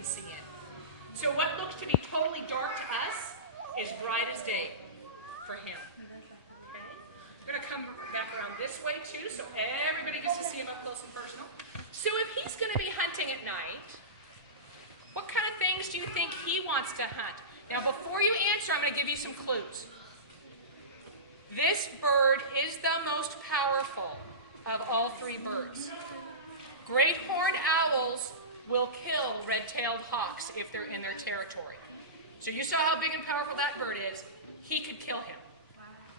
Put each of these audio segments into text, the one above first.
can see in. So what looks to be totally dark to us is bright as day for him. Okay? I'm going to come back around this way too, so everybody gets to see him up close and personal. So if he's going to be hunting at night, what kind of things do you think he wants to hunt? Now before you answer, I'm going to give you some clues. This bird is the most powerful of all three birds. Great horned owls will kill red-tailed hawks if they're in their territory. So you saw how big and powerful that bird is. He could kill him.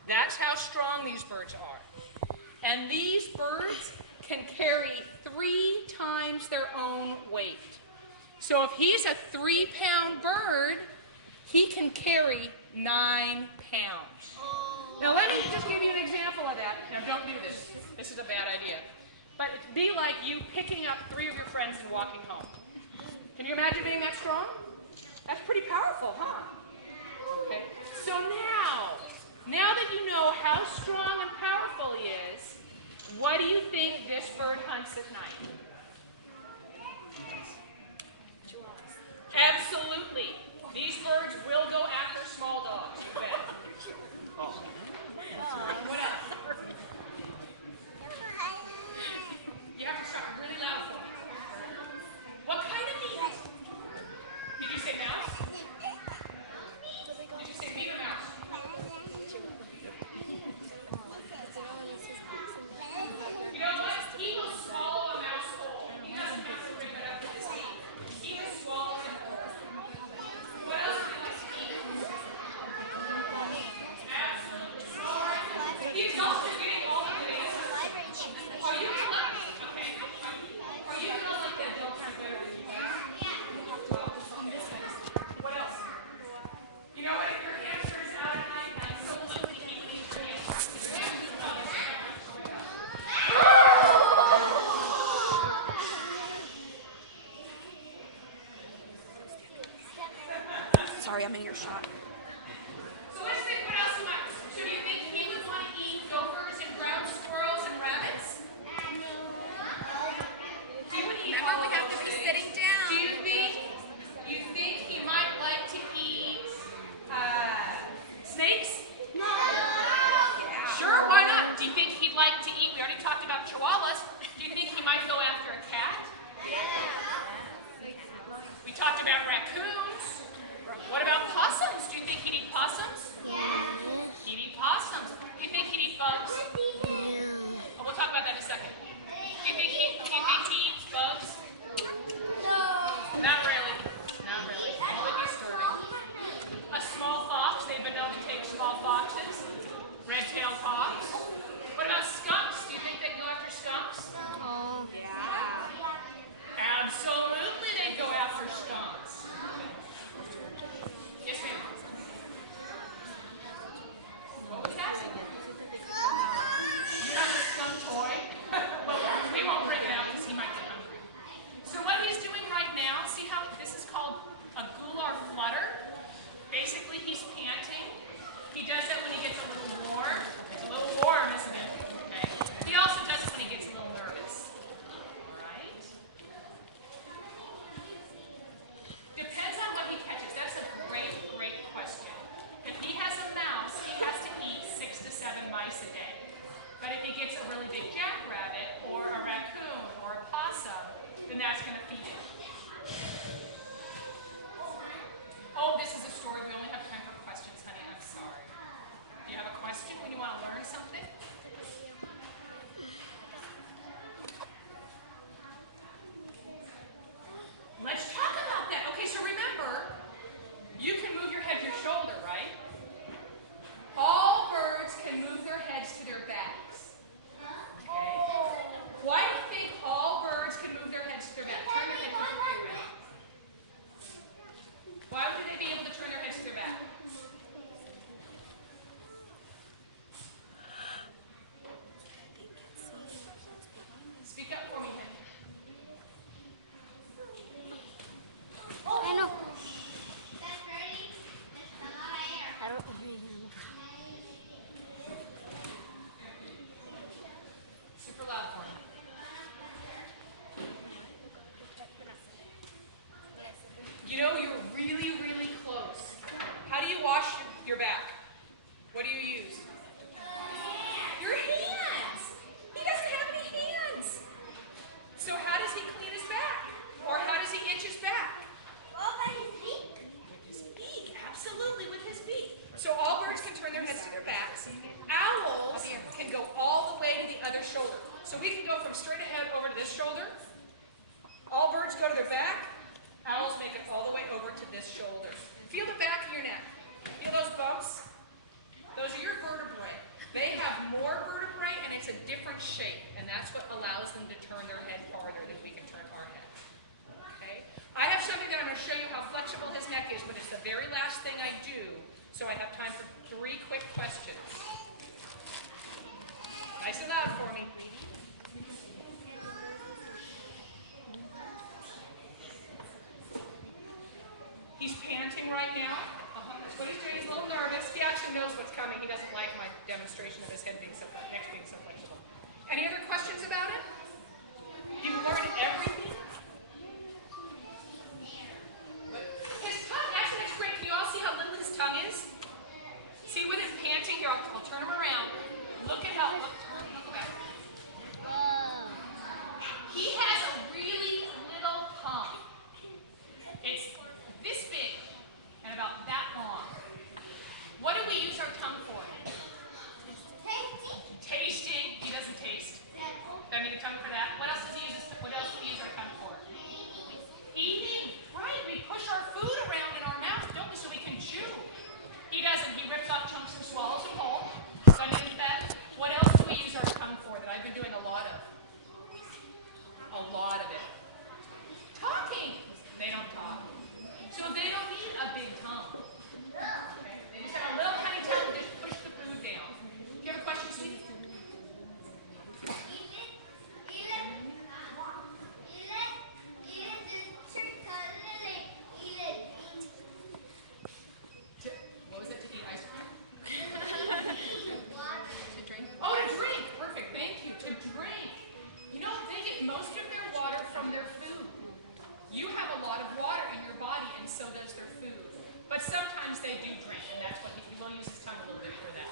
That's how strong these birds are. And these birds can carry 3 times their own weight. So if he's a 3-pound bird, he can carry 9 pounds. Now let me just give you an example of that. Now don't do this. This is a bad idea. But it'd be like you picking up 3 of your friends and walking home. Can you imagine being that strong? That's pretty powerful, huh? Okay. So now that you know how strong and powerful he is, what do you think this bird hunts at night? Absolutely. These birds will go after small dogs. You bet. What else? You have to start really loud for me. What kind of meat? Did you say mouse? Did you say meat or mouse? You know what? He will swallow a mouse whole. He doesn't have to rip it up with his teeth. He will swallow it whole. What else do you like to eat? Absolutely. All right. He's also getting all the good answers. Are you lucky? Okay. Are you going to look at those better than you are? What else? You know what? If your answer is out at night, that's so lucky he would eat your answer. Sorry, I'm in your shot. So let's think what else he might. So do you think he would want to eat gophers and ground squirrels and rabbits? He would eat Remember, all we have to those be things. sitting down. Do you think he might like to eat snakes? Yeah. Sure, why not? Do you think he'd like to eat, we already talked about chihuahuas, do you think he might go after a cat? We talked about raccoons. What about possums? Do you think he'd eat possums? He'd eat possums. Do you think he'd eat bugs? Oh, we'll talk about that in a second. Do you think he eats bugs? Not really. Not really. It would be disturbing. A small fox, they've been known to take small foxes. Red-tailed hawks. What about skunks? Do you think they'd go after skunks? Absolutely they'd go after skunks. Yes, ma'am. What was that? You have a skunk toy? Well, we won't bring it out because he might get hungry. that's what allows them to turn their head farther than we can turn our head. Okay? I have something that I'm going to show you how flexible his neck is, but it's the very last thing I do, so I have time for 3 quick questions. Nice and loud for me. He's panting right now. That's what he's doing. He's a little nervous. He actually knows what's coming. He doesn't like my demonstration of his head being neck being so flexible. Any other questions about it? You've learned everything? His tongue actually looks great. Can you all see how little his tongue is? See with his panting here, I'll turn him around. Look at how, look back. He has a really little tongue. It's this big and about that long. What do we use our tongue for? Tasting. He doesn't taste. Do I need a tongue for that? What else does he use? What else do we use our tongue for? Eating. Right. We push our food around in our mouth, don't we, so we can chew. He doesn't. He rips off chunks and swallows them whole. So I need that. What else do we use our tongue for that I've been doing a lot of? A lot of it. Talking. They don't talk. So they don't need a big tongue. Okay. They just have a little tiny tongue that just push the food down. Do you have a question, sweetie? What was it? To eat ice cream? To drink. Oh, to drink. Perfect. Thank you. To drink. You know, they get most of their water from their food. You have a lot of water in your body, and so does their food. But sometimes they do drink, and that's what he will use his tongue a little bit for that.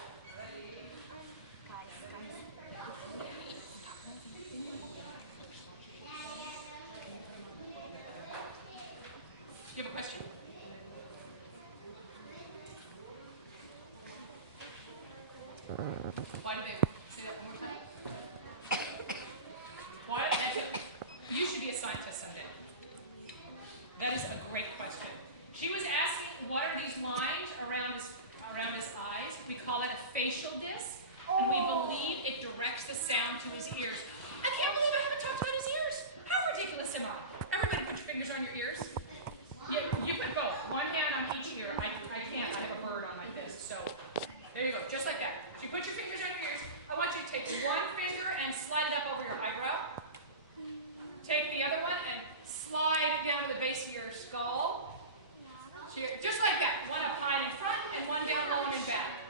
Do you have a question? Why do they say that one more time? Why? You should be a scientist someday. That is a great question. She was asking, what are these lines around his eyes? We call it a facial disc, and we believe it directs the sound to his ears. I can't believe I haven't talked about his ears. How ridiculous am I? Everybody put your fingers on your ears. Yeah, you put both. One hand on each ear. I can't. I have a bird on my fist. So there you go. Just like that. So you put your fingers on your ears. I want you to take one finger and slide it up over your eyebrow. Take the other one and slide it down to the base of your skull. So just like that. One up high in front and one down low and back.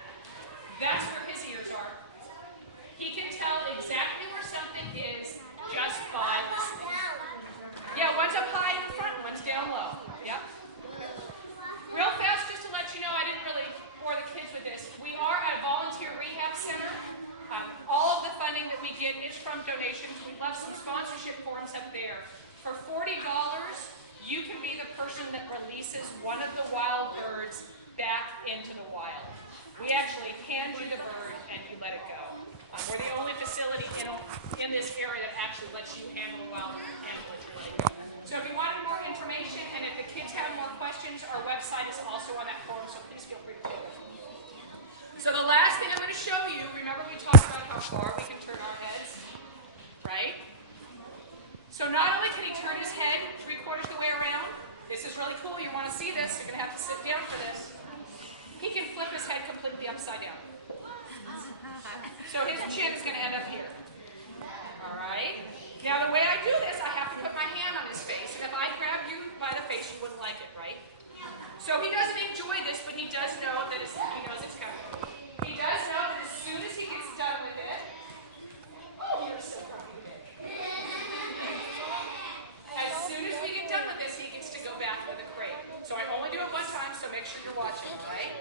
That's where his ears are. He can tell exactly where something is just by listening. Yeah, one's up high in front and one's down low. Yep. Real fast, just to let you know, I didn't really bore the kids with this. We are at a volunteer rehab center. All of the funding that we get is from donations. We'd love some sponsorship forms up there. For $40, you can be the person that releases one of the wild birds back into the wild. We actually hand you the bird and you let it go. We're the only facility in this area that actually lets you handle a wild animal if you let it go. So if you wanted more information and if the kids have more questions, our website is also on that form, so please feel free to take it. So the last thing I'm going to show you, remember we talked about how far we can turn our heads, right? So not only can he turn his head 3/4 the way around, this is really cool, you want to see this, you're going to have to sit down for this. He can flip his head completely upside down. So his chin is going to end up here. All right? Now the way I do this, I have to put my hand on his face. And if I grab you by the face, you wouldn't like it, right? So he doesn't enjoy this, but he does know that he knows it's coming. He does know that as soon as he gets done with it, oh, you're so happy. As soon as we get done with this, he gets to go back to the crate. So I only do it one time, so make sure you're watching, right?